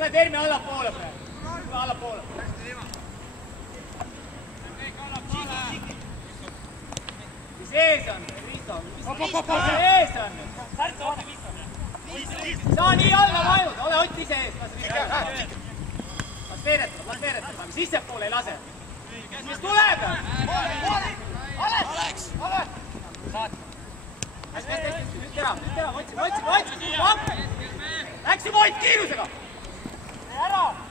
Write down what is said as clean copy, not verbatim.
tule termi allapoole praegu. Tule allapoole. Mis ees on, Risto? Mis ees on? Saa nii alla vajuda, ole Ott ise ees. Las veeretab, aga sissepoole ei lase. Mis tuleb? Aleks! Nüüd terav, otsime! Läksime Ott kiirusega! Ära!